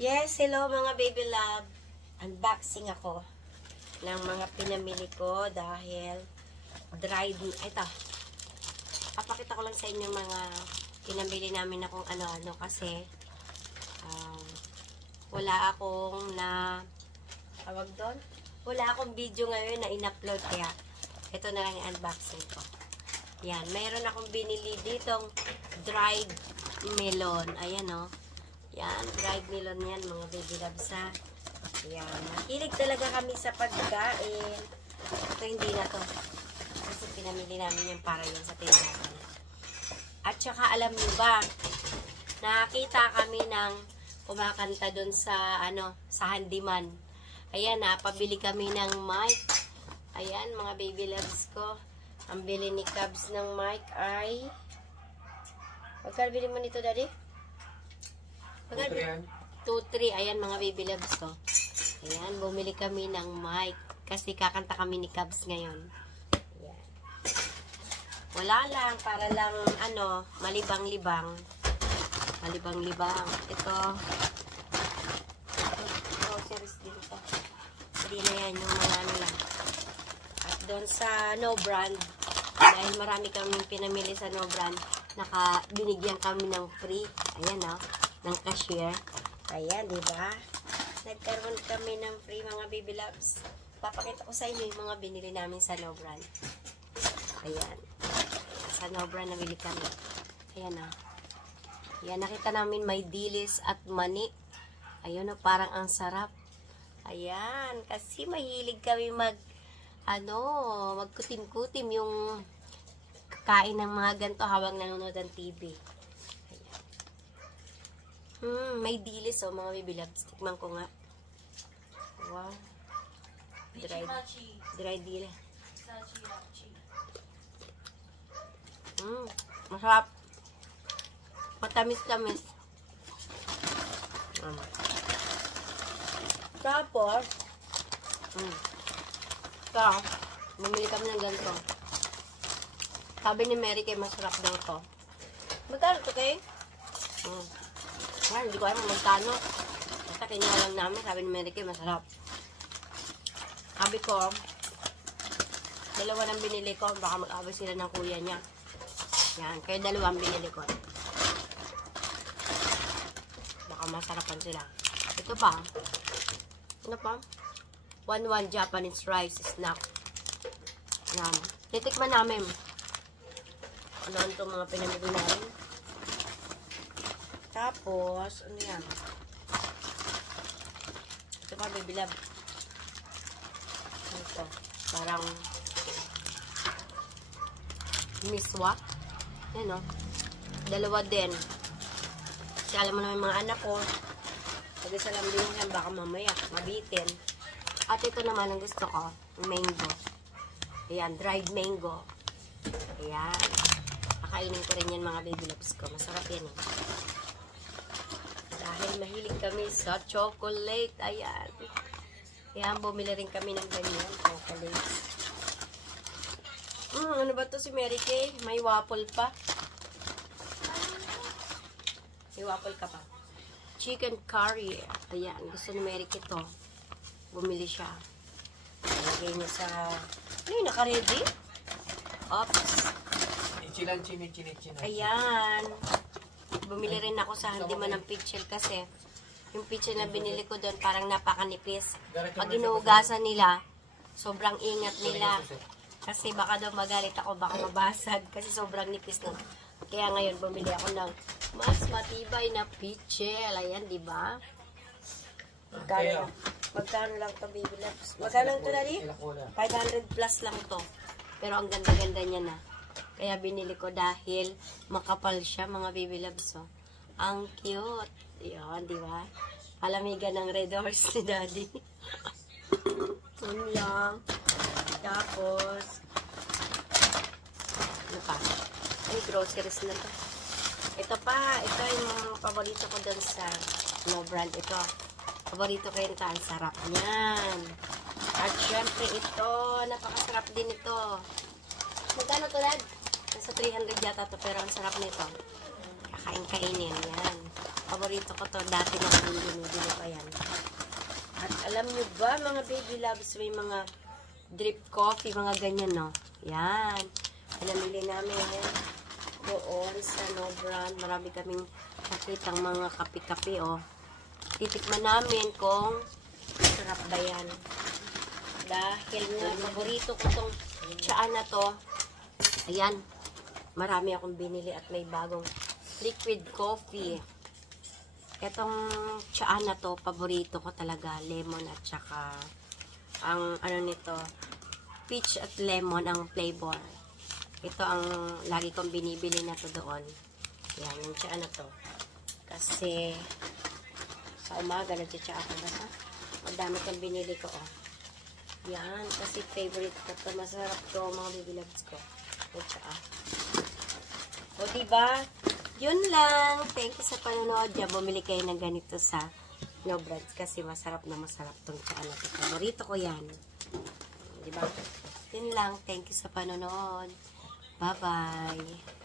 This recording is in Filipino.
Yes, hello mga baby love. Unboxing ako ng mga pinamili ko dahil dried. Ito. Papakita ko lang sa inyo mga pinamili namin na kung ano-ano kasi wala akong tawag doon? Wala akong video ngayon na in-upload kaya ito na lang yung unboxing ko. Yan, mayroon akong binili ditong dried melon. Ayan o. Yan, dried melon yan mga baby loves ha. Yan, mahilig talaga kami sa pagkain. Ito hindi na to. Kasi pinamili namin yung para yan sa tindahan. At saka alam niyo ba, nakakita kami ng kumakanta doon sa sa handyman. Ayan ha, pabili kami ng mic. Ayan mga baby loves ko. Ang bili ni Cubs ng mic ay magkano bili mo nito, Daddy? 2-3. Ayan mga baby loves ko. Ayan, bumili kami ng mic kasi kakanta kami ni Cubs ngayon. Ayan. Wala lang, para lang malibang-libang. Malibang-libang. Ito groceries dito. Hindi na yan yung mga lang. At doon sa No Brand, dahil marami kaming pinamili sa No Brand, binigyan kami ng free. Ayan o, ng cashier. Ayan, diba? Nagkaroon kami ng free mga baby loves. Papakita ko sa inyo yung mga binili namin sa No Brand. Ayan. Sa No Brand nabili kami. Ayan o. Ayan, nakita namin may dilis at mani. Ayun o, parang ang sarap. Ayan, kasi mahilig kami magkutim-kutim yung kakain ng mga ganito habang nanonood ng TV. Ayan. May dilis o mga baby loves. Tikman ko nga. Wow. Dried dilis. Masarap. Matamis-tamis. Tapos, bumili kami ng ganito. Sabi ni Mary kay masarap daw to. Magkano to kay? Hindi ko alam magkano. Basta kinuha lang namin. Sabi ni Mary kay masarap. Sabi ko, dalawa ng binili ko. Baka mag-abay sila ng kuya niya. Yan, kaya dalawang binili ko. Baka masarapan sila. Ito pa. Ano pa? 1-1 Japanese rice snack. Yan. Titikman namin. Ano ito mga pinamili namin. Tapos, ano yan? Ito pa, baby love. Ito. Parang miswa. Yan o. Dalawa din. Kasi alam mo naman mga anak ko, mag-isa lang din yan, baka mamaya mabitin. At ito naman ang gusto ko, mango. Ayan, dried mango. Ayan. Kakainin ko rin yan mga baby loves ko. Masarap yan eh. Dahil mahilig kami sa chocolate. Ayan. Ayan, bumili rin kami ng ganyan. Chocolate. Ano ba to si Mary Kay? May waffle pa. May waffle ka pa. Chicken curry. Ayan, gusto ni Mary Kay to. Bumili siya. Lagay niya sa... Ay, naka-ready? Oops. Ayan. Bumili rin ako sa handyman ng pitchel kasi yung pitchel na binili ko doon parang napakanipis. Pag inuugasan nila, sobrang ingat nila. Kasi baka daw magalit ako, baka mabasag. Kasi sobrang nipis na. Kaya ngayon, bumili ako ng mas matibay na pitchel. Ayan, diba? Magkano lang to, baby loves? Magkano lang to, Daddy? 500 plus lang to. Pero ang ganda-ganda niya na. Kaya binili ko dahil makapal siya, mga baby loves. So, ang cute. Yan, diba? Palamigan ng red horse ni Daddy. Yun lang. Tapos, ano pa? Ay, groceries na to. Ito pa, ito yung paborito ko dun sa No Brand. Ito, paborito ko yun. Ang sarap niyan. At syempre ito, napakasarap din ito. Magkano to, Dad? Nasa 300 yata to, pero ang sarap nito. Kakain-kainin, yan. Paborito ko to, dati na binibili ko Alam nyo ba, mga baby loves, may mga drip coffee, mga ganyan, no? Yan. Pinamili namin doon sa No Brand. Marami kaming nakitang mga kape-kape, oh. Titikman namin kung sarap ba yan. Dahil nga, paborito ko tong tsaan na to. Ayan. Marami akong binili at may bagong liquid coffee. Etong tsaan na to, paborito ko talaga. Lemon at saka ang ano nito, peach at lemon ang flavor. Ito ang lagi kong binibili na to doon. Yan, yung tsaan na to. Kasi sa umaga nagtsatsa ako na ha. Madami kong binili ko, oh. Yan, kasi favorite ko to. Masarap to, mga baby loves ko. Yung tsaa. O, diba? Yun lang. Thank you sa panonood. Diyan, bumili kayo ng ganito sa No Brands kasi masarap na masarap tong tsaan na to. Favorito ko yan. Diba? Yun lang. Thank you sa panonood. Bye-bye.